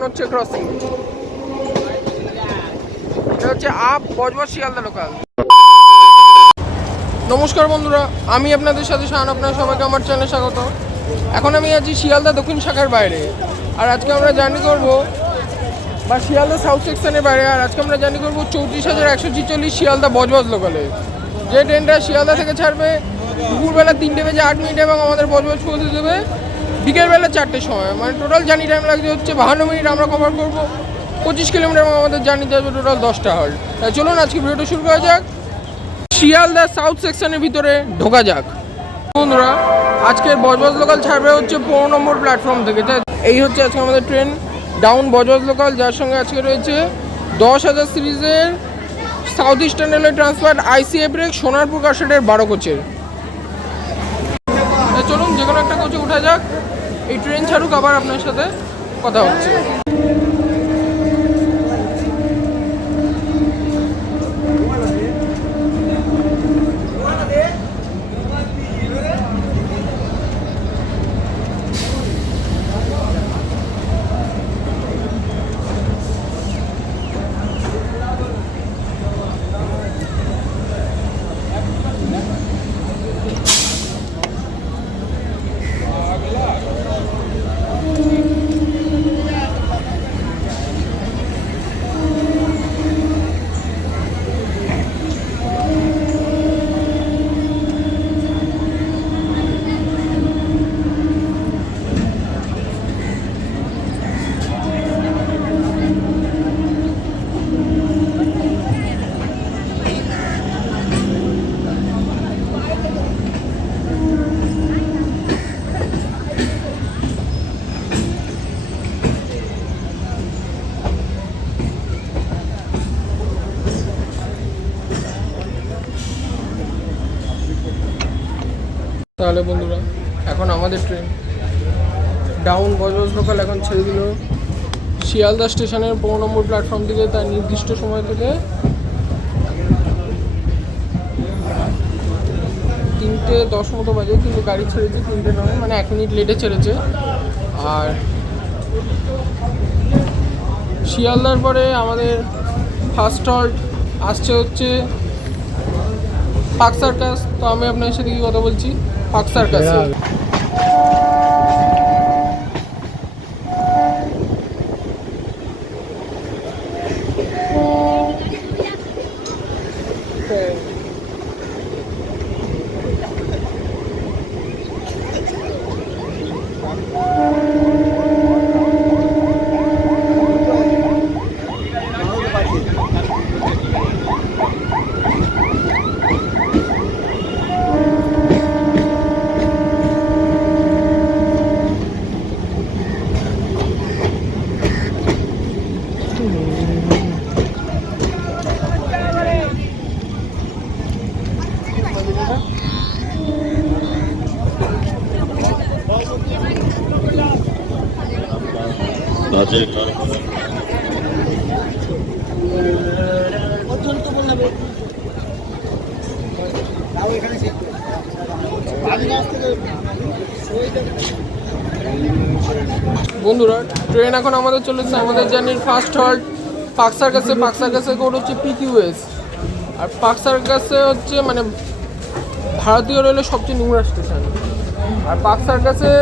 এখন হচ্ছে ক্রসিং, এটা হচ্ছে আপ বজবজ শিয়ালদা লোকাল। নমস্কার বন্ধুরা, আমি আপনাদের সাথে শাহান, আপনার সবাইকে আমার চ্যানেলে স্বাগত। এখন আমি আছি শিয়ালদা দক্ষিণ শাখার বাইরে, আর আজকে আমরা জার্নি করব বা শিয়ালদা সাউথ সেকশনের বাইরে। আর আজকে আমরা জার্নি করবো 34,146 শিয়ালদা বজবজ লোকালে, যে ট্রেনটা শিয়ালদা থেকে ছাড়বে দুপুরবেলা 3:08 এবং আমাদের বজবজ পৌঁছে দেবে বিকেলবেলা 4টের সময়। মানে টোটাল জার্নি টাইম লাগছে হচ্ছে 52 মিনিট। আমরা কভার করবো 25 কিলোমিটার এবং আমাদের জার্নিতে আসবে টোটাল 10টা হল্ট। তাই চলুন আজকে ভিডিওটা শুরু করা যাক, শিয়ালদা সাউথ সেকশনের ভিতরে ঢোকা যাক। বন্ধুরা, আজকের বজবজ লোকাল ছাড়বে হচ্ছে 15 নম্বর প্ল্যাটফর্ম থেকে। এই হচ্ছে আজকে আমাদের ট্রেন ডাউন বজবজ লোকাল, যার সঙ্গে আজকে রয়েছে 10,000 সিরিজের south eastern railway transfer ICA break Sonarpur কারশেডের 12 কোচের। চলুন যে কোনো একটা কোচে উঠা যাক, এই ট্রেন ছাড়ুক আবার আপনার সাথে কথা হচ্ছে। তাহলে বন্ধুরা, এখন আমাদের ট্রেন ডাউন বজবজ লোকাল এখন ছেড়ে দিল শিয়ালদা স্টেশনের 15 নম্বর প্ল্যাটফর্ম থেকে। তার নির্দিষ্ট সময় থেকে 3:10 মতো বাজে, কিন্তু গাড়ি ছেড়েছে 3টে নয়, মানে 1 মিনিট লেটে ছেড়েছে। আর শিয়ালদার পরে আমাদের ফার্স্ট হল্ট আসছে হচ্ছে পার্ক সার্কাস। তো আমি আপনার সাথে কি কথা বলছি, পার্ক সার্কাসে। বন্ধুরা, ট্রেন এখন আমাদের চলেছে আমাদের জার্নির ফার্স্ট হল্ট পার্ক সার্কাসে। পার্ক সার্কাসে কোড হচ্ছে PQS। আর পার্ক সার্কাসে হচ্ছে মানে ভারতীয় রেলের সবচেয়ে নোংরা স্টেশন। আর পার্ক সার্কাসে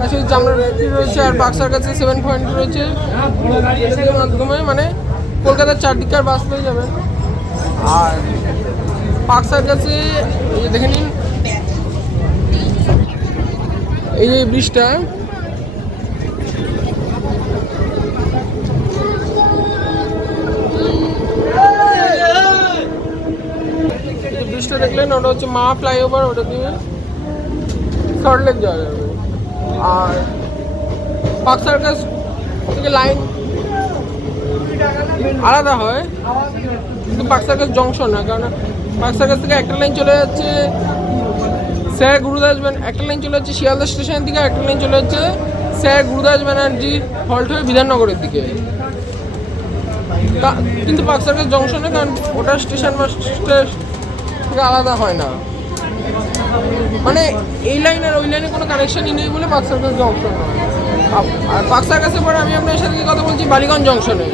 কাছে চামড়া রয়েছে, আর পার্ক সার্কাসে 7 পয়েন্ট রয়েছে, এর মাধ্যমে মানে কলকাতার চারদিককার বাস পেয়ে যাবেন। আর পার্ক সার্কাসে এই যে দেখে নিন, এই যে ব্রিজটা, ব্রিজটা দেখলেন, ওটা হচ্ছে মা ফ্লাইওভার, ওটা দিয়ে সল্ট লেক যাওয়া যাবে। আর পার্ক সার্কাস থেকে লাইন আলাদা হয়, কিন্তু পার্ক সার্কাস জংশন না, কারণ পার্ক সার্কাস থেকে একটা লাইন চলে যাচ্ছে স্যার গুরুদাস একটা লাইন চলে যাচ্ছে শিয়ালদা স্টেশনের দিকে, একটা লাইন চলে যাচ্ছে স্যার গুরুদাস ব্যানার্জি হল্ট হয়ে বিধাননগরের দিকে। কিন্তু পার্ক সার্কাস জংশনে, কারণ ওটা স্টেশন বাস থেকে আলাদা হয় না, মানে এই লাইন আর ওই লাইনে কোনো কানেকশনই নেই বলে পার্ক সার্কাস জংশন হয়। আর পার্ক সার্কাসের পরে আমি আপনার সাথে কথা বলছি বালিগঞ্জ জংশনে।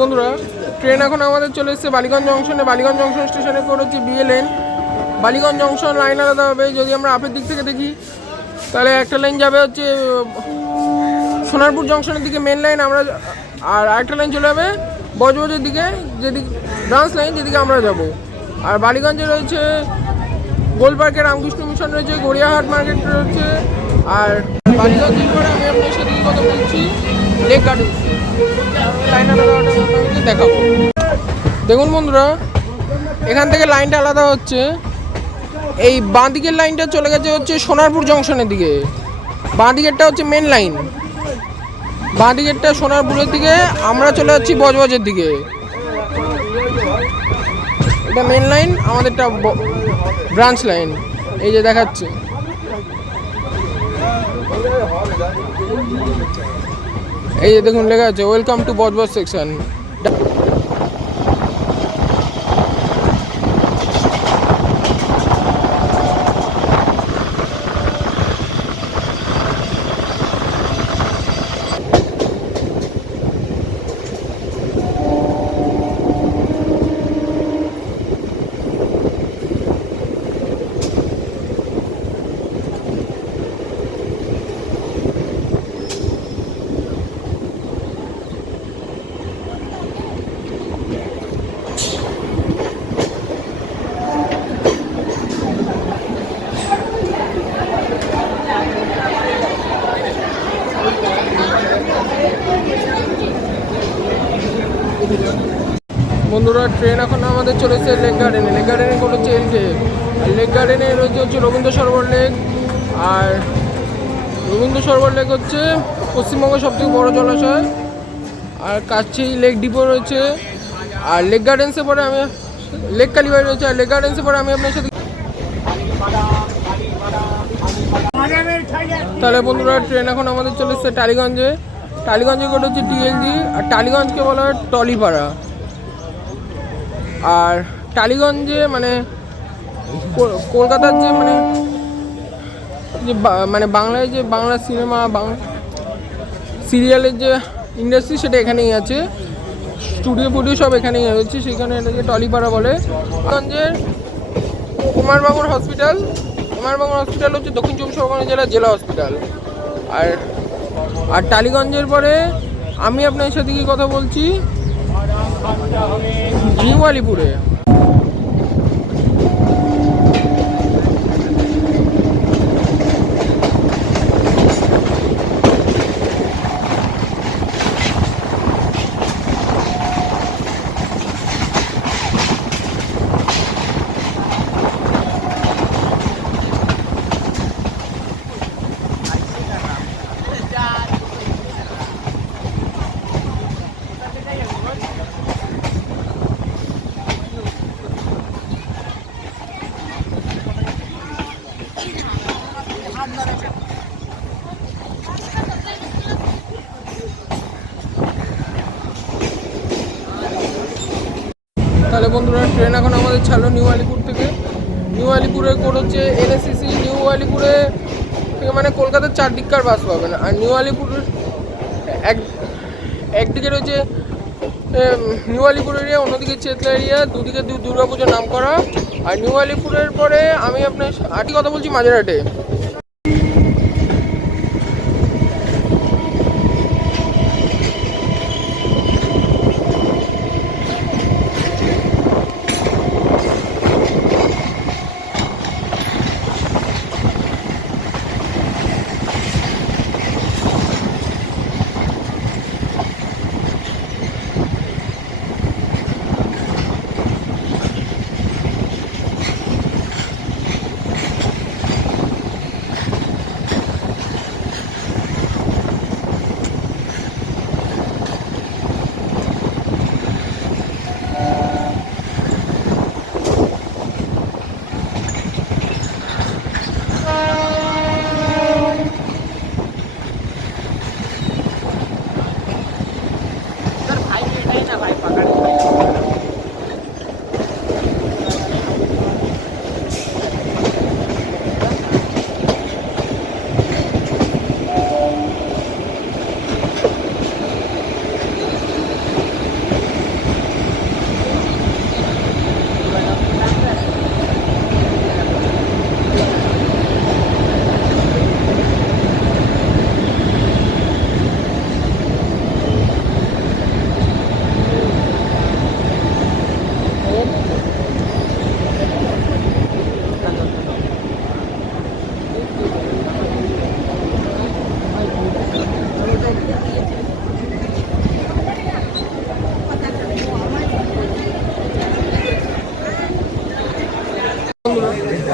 বন্ধুরা ট্রেন এখন আমাদের চলে এসেছে বালিগঞ্জ জংশনে। বালিগঞ্জ জংশন স্টেশনে করেছি বিএলএন। বালিগঞ্জ জংশন লাইন আলাদা হবে। যদি আমরা আপের দিক থেকে দেখি তাহলে একটা লাইন যাবে হচ্ছে সোনারপুর জংশনের দিকে মেন লাইন, আমরা আর আরেকটা লাইন চলে যাবে বজবজের দিকে, যেদিকে ব্রাঞ্চ লাইন, যেদিকে আমরা যাব। আর বালিগঞ্জে রয়েছে গোল পার্কের রামকৃষ্ণ মিশন রয়েছে, গড়িয়াহাট মার্কেট রয়েছে। আর বালিগঞ্জের পরে আমি আপনার সাথে কথা বলছি লেক গার্ডেন। লাইন আলাদা দেখাবো। দেখুন বন্ধুরা, এখান থেকে লাইনটা আলাদা হচ্ছে। এই বাঁ দিকের লাইনটা চলে গেছে হচ্ছে সোনারপুর জংশনের দিকে, বাঁ দিকেরটা হচ্ছে মেন লাইন, বাঁ দিকেরটা সোনারপুরের দিকে, আমরা চলে যাচ্ছি বজবজের দিকে। এটা মেন লাইন, আমাদেরটা ব্রাঞ্চ লাইন। এই যে দেখাচ্ছে, এই যে দেখুন লেখা আছে ওয়েলকাম টু বজবজ সেকশন। বন্ধুরা ট্রেন এখন আমাদের চলেছে লেক গার্ডেনে। লেক গার্ডেনে কোনো চেঞ্জ নেই। আর লেক গার্ডেনে রয়েছে হচ্ছে রবীন্দ্র সরোবর লেক। আর রবীন্দ্র সরোবর লেক হচ্ছে পশ্চিমবঙ্গের সবথেকে বড় জলাশয়। আর কাছেই লেক ডিপো রয়েছে। আর লেক গার্ডেন্সে পরে আমি লেক কালীবাড়ি রয়েছে। আর লেক গার্ডেন্সে পরে আমি আপনার সাথে তাহলে বন্ধুরা ট্রেন এখন আমাদের চলে এসছে টালিগঞ্জে। টালিগঞ্জে করে হচ্ছে টিএলজি। আর টালিগঞ্জকে বলা হয় টলিপাড়া। আর টালিগঞ্জে মানে কলকাতার যে মানে বাংলায় যে বাংলা সিনেমা সিরিয়ালের যে ইন্ডাস্ট্রি সেটা এখানেই আছে, স্টুডিও ফুডিও সব এখানেই হয়েছে, সেখানে এটাকে টলিপাড়া বলে। টালিগঞ্জের কুমারবাবুর হসপিটাল, কুমারবাবুর হসপিটাল হচ্ছে দক্ষিণ চব্বিশ পরগনা জেলার জেলা হসপিটাল। আর টালিগঞ্জের পরে আমি আপনার সাথে কি কথা বলছি নিউ আলিপুরে। তাহলে বন্ধুরা ট্রেন এখন আমাদের ছাড়লো নিউ আলিপুর থেকে। নিউ আলিপুরে কোড হচ্ছে এনএসসিসি। নিউ আলিপুরে থেকে, মানে কলকাতার চারদিককার বাস পাবেন। আর নিউ আলিপুরের এক একদিকে রয়েছে নিউ আলিপুর এরিয়া, অন্যদিকে চেতলা এরিয়া, দুদিকে দুর্গাপুজোর নাম করা। আর নিউ আলিপুরের পরে আমি আপনার আটি কথা বলছি মাঝেরহাটে।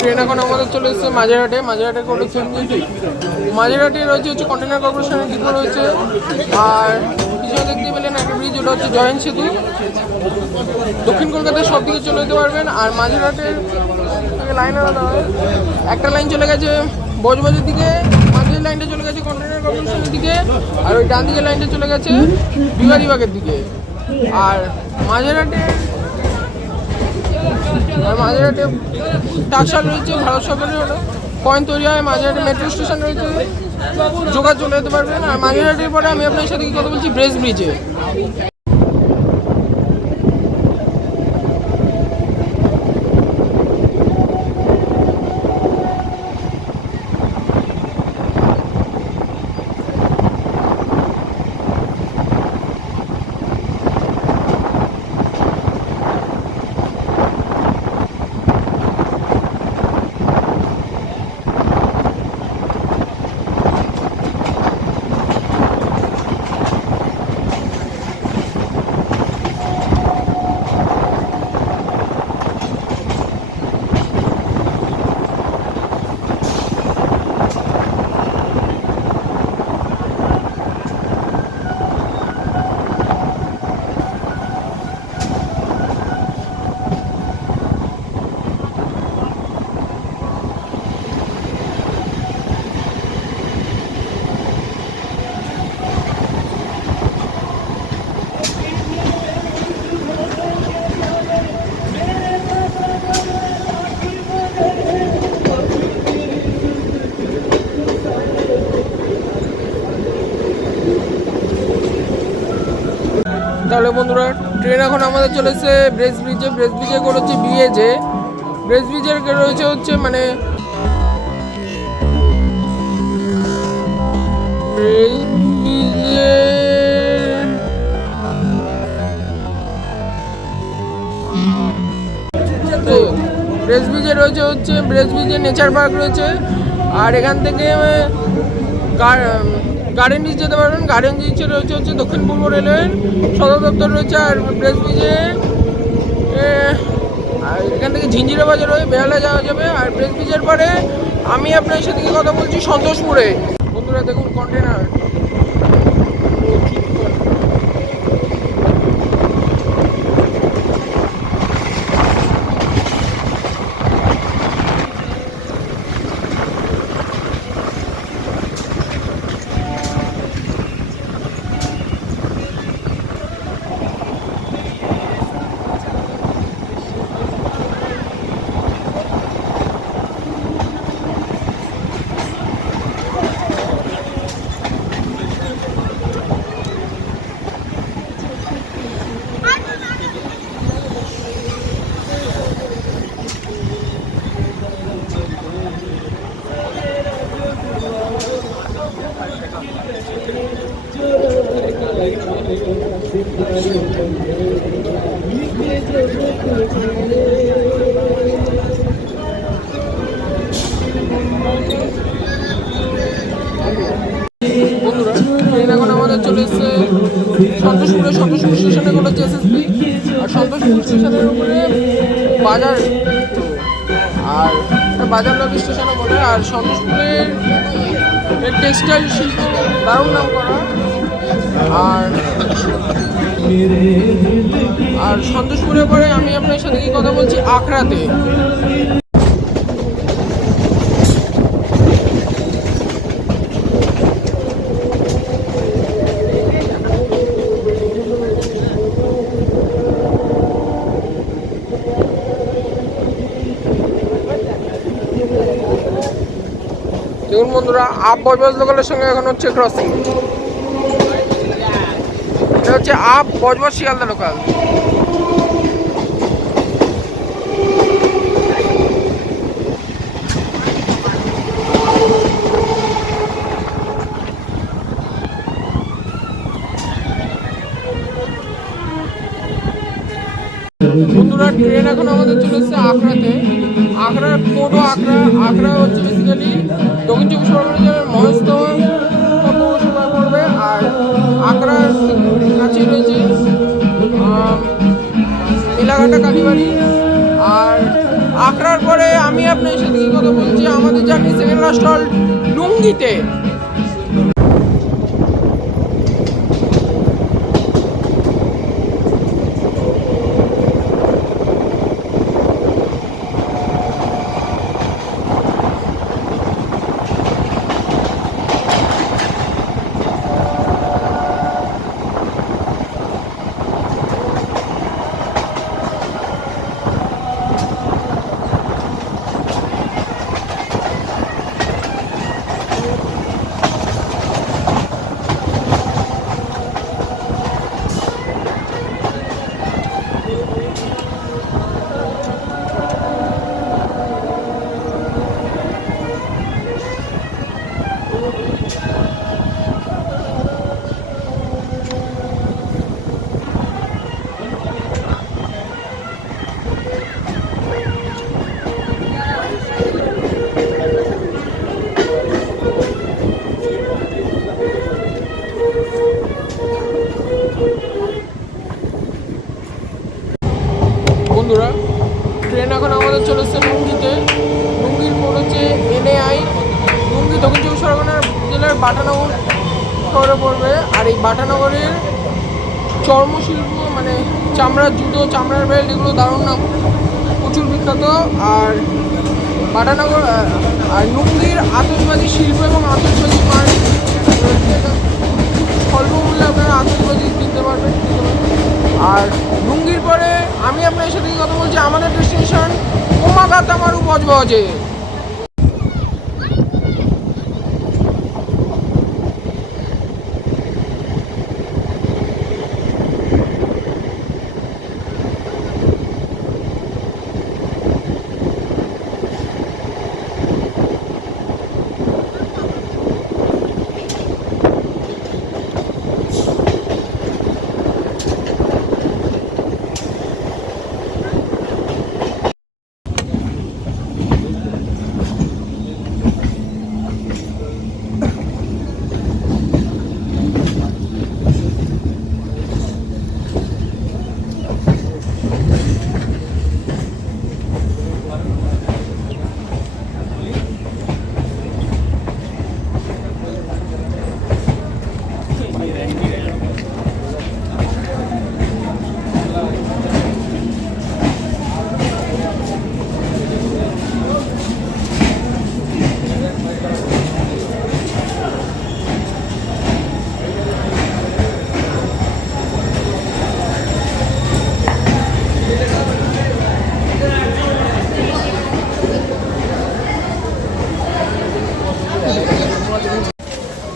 ট্রেন এখন আমাদের চলে এসেছে মাঝেরহাটে। মাঝেরহাটে করেছে মাঝেরহাটে রয়েছে হচ্ছে কন্টেনার কর্পোরেশনের ডিপো রয়েছে। আর পিছনে দেখতে পেলেন একটা ব্রিজ, ওটা হচ্ছে জয়েন্ট সেতু। দক্ষিণ কলকাতায় সব দিকে চলে যেতে পারবেন। আর মাঝেরহাটের লাইন আলাদা হয়, একটা লাইন চলে গেছে বজবজের দিকে, মাঝের লাইনটা চলে গেছে কন্টেনার কর্পোরেশনের দিকে, আর ওই ডান দিকের লাইনটা চলে গেছে বিহারিবাগের দিকে। আর মাঝেরহাটে টাকশাল রয়েছে, ভারত সরকারের হলো পয়েন্ট তৈরি হয়। মাঝেরহাটে মেট্রো স্টেশন রয়েছে, যোগাযোগ চলে যেতে পারবেন। আর মাঝেরহাটের পরে আমি আপনার সাথে কি কথা বলছি ব্রেস ব্রিজে। তাহলে বন্ধুরা ট্রেন এখন আমাদের চলেছে ব্রেস ব্রিজে। ব্রেস ব্রিজে করে হচ্ছে বিএজে। ব্রেস ব্রিজের রয়েছে হচ্ছে মানে ব্রেস ব্রিজে রয়েছে হচ্ছে ব্রেস ব্রিজে নেচার পার্ক রয়েছে। আর এখান থেকে গার্ডেন ব্রিজ যেতে পারবেন। গার্ডেন ব্রিজে রয়েছে হচ্ছে দক্ষিণ পূর্ব রেলওয়ের সদর দপ্তর রয়েছে। আর ব্রেস ব্রিজে আর এখান থেকে ঝিঞ্জিরা বাজার হয়ে বেহালা যাওয়া যাবে। আর ব্রেস ব্রিজের পরে আমি আপনার সাথে কথা বলছি সন্তোষপুরে। বন্ধুরা দেখুন কন্টেনার বন্ধুরা ট্রেন এখন আমাদের চলে এসছে সন্তোষপুর স্টেশনে বলেছে এসএসপি, আর সন্তোষপুর স্টেশনের উপরে বাজার, আর বাজার নদী স্টেশনে বলে। আর সন্তোষপুরের টেক্সটাইল শিল্প দারুণ নাম করা। আর সন্তোষপুরের পরে আমি আপনার সাথে কি কথা বলছি আখড়াতে। দেখুন বন্ধুরা, আপ বজবজ লোকালের সঙ্গে এখন হচ্ছে ক্রসিং। এটা হচ্ছে আপ বজবজ শিয়ালদা লোকাল। বন্ধুরা ট্রেন এখন আমাদের চলে এসছে আখড়াতে। আখড়ার কোডও আখড়া হচ্ছে বেসিক্যালি দক্ষিণ চব্বিশ পরগনা জেলার মহেশতম পৌরসভায় পড়বে। আর আখড়ার কাছে রয়েছে এলাকাটা কালীবাড়ি। আর আখড়ার পরে আমি আপনার সাথে কি কথা বলছি আমাদের জানি সেকেন্ড লাস্ট হল লুঙ্গিতে। বন্ধুরা ট্রেন এখন আমাদের চলে এসছে লুঙ্গিতে। লুঙ্গির পর হচ্ছে NAI লুঙ্গি দক্ষিণ চব্বিশ পরগনা জেলার বাটানগর শহরে পড়বে। আর এই বাটানগরের চর্মশিল্প মানে চামড়ার জুতো, চামড়ার বেল্ট, এগুলো দারুণ নাম, প্রচুর বিখ্যাত। আর বাটানগর আর লুঙ্গির আতশবাজি শিল্প এবং আতশবাজি মার্ট, স্বল্প মূল্যে আপনারা আতশবাজি কিনতে পারবেন। আর লুঙ্গির পরে আমি আপনার সাথে কথা বলছি আমাদের ডেস্টিনেশন কোমাগাতামারু বজবজে।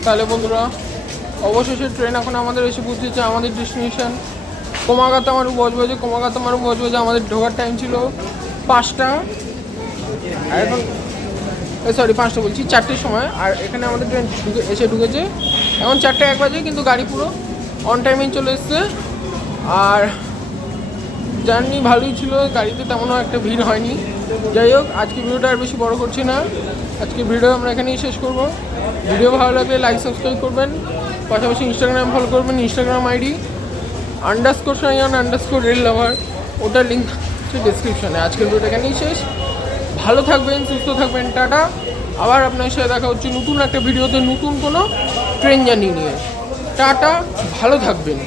তাহলে বন্ধুরা অবশেষে ট্রেন এখন আমাদের এসে পৌঁছেছে আমাদের ডেস্টিনেশন কোমাগাতামারু বজবজে। কোমাগাতামারু বজবজে আমাদের ঢোকার টাইম ছিল 5টা, আর এখন 5টা বলছি 4টের সময়। আর এখানে আমাদের ট্রেন এসে ঢুকেছে এখন 4টা 1 বাজে, কিন্তু গাড়ি পুরো অন টাইমেই চলে এসছে। আর জার্নি ভালোই ছিল, গাড়িতে তেমনও একটা ভিড় হয়নি। যাই হোক, আজকে ভিডিওটা আর বেশি বড় করছি না, আজকে ভিডিও আমরা এখানেই শেষ করব। ভিডিও ভালো লাগলে লাইক সাবস্ক্রাইব করবেন, পাশাপাশি ইনস্টাগ্রাম ফলো করবেন, ইনস্টাগ্রাম আইডি _সায়ান_রেল লাভার, ওটার লিঙ্ক হচ্ছে ডিসক্রিপশানে। আজকের ভিডিওটা এখানেই শেষ। ভালো থাকবেন, সুস্থ থাকবেন, টাটা। আবার আপনার সাথে দেখা হচ্ছে নতুন একটা ভিডিওতে, নতুন কোনো ট্রেন জার্নি নিয়ে। টাটা, ভালো থাকবেন।